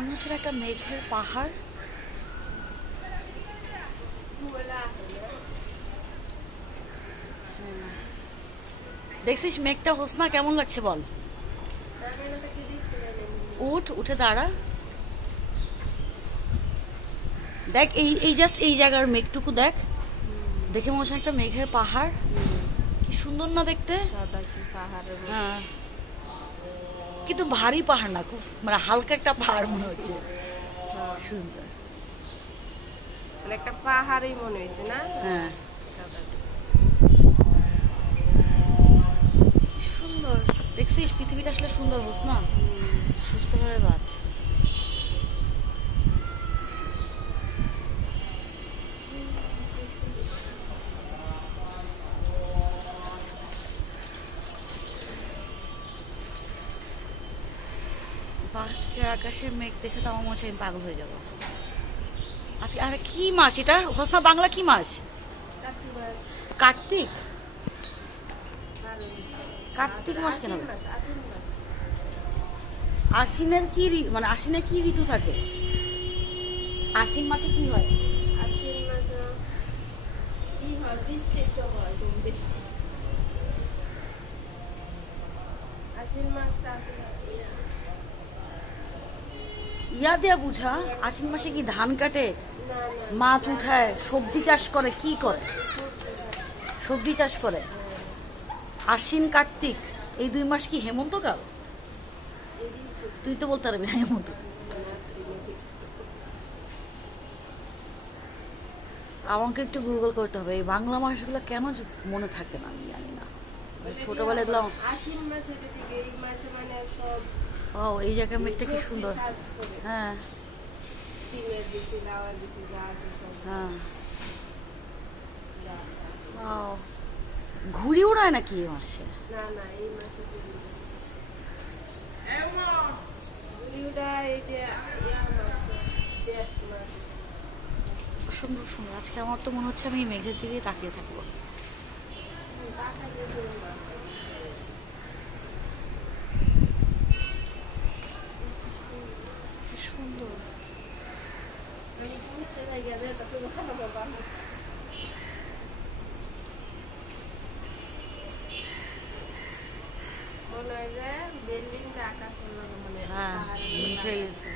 মনে হচ্ছে একটা মেঘের পাহাড়। দেখছিস মেঘটা? হোসনা কেমন লাগছে বল? উঠে দাঁড়া, দেখ এই এই জাস্ট এই জায়গার মেঘটুকু দেখ, দেখে মনে হচ্ছে একটা মেঘের পাহাড়। কি সুন্দর না দেখতে? হ্যাঁ, কিন্তু ভারী পাহাড় না, খুব মানে হালকা একটা পাহাড় মনে হচ্ছে। সুন্দর একটা পাহাড়ই মনে হয়েছে না? হ্যাঁ, সুন্দর। দেখছিস পৃথিবীটা আসলে সুন্দর। হোসনা, সুস্থভাবে বাঁচ। আজকের আকাশের মেঘ দেখে তো আমার মনে হচ্ছে আমি পাগল হয়ে যাবো আজকে। আরে কি মাস এটা হোসনা? বাংলা কি মাস? কার্তিক। কার্তিক মাস কেন? আশ্বিনের কি মানে আশ্বিনে কি ঋতু থাকে? আশ্বিন মাসে কি হয়? আশ্বিন মাসে কি হয়? বৃষ্টি তো হয় খুব বেশি। আশ্বিন মাসটা ইয়া দেয়া বুঝা। আশ্বিন মাসে কি ধান কাটে, মাছ উঠায়, সবজি চাষ করে? কি করে? সবজি চাষ করে। আশ্বিন কার্তিক এই 2 মাস কি হেমন্তকাল? তুই তো বলতে পারবি না হেমন্ত। আমাকে একটু গুগল করতে হবে এই বাংলা মাসগুলো কেন মনে থাকে না, আমি জানি না। ছোটবেলা এগুলো। আশ্বিন মাসে এই মাসে মানে সব। ও, এই জায়গার মেঘটা কি সুন্দর। হ্যাঁ হ্যাঁ, ঘুড়ি ওড়ায় নাকি এই মাসে? না না, এই মাসে ঘুড়ি ওড়ায় এই যে জেঠ মাস। সুন্দর সুন্দর। আজকে আমার তো মনে হচ্ছে আমি মেঘের দিকে তাকিয়ে থাকবো। সুন্দর। মনে হয় যে বিল্ডিংটা আকাশ হ্যাঁ, মিশে গেছে।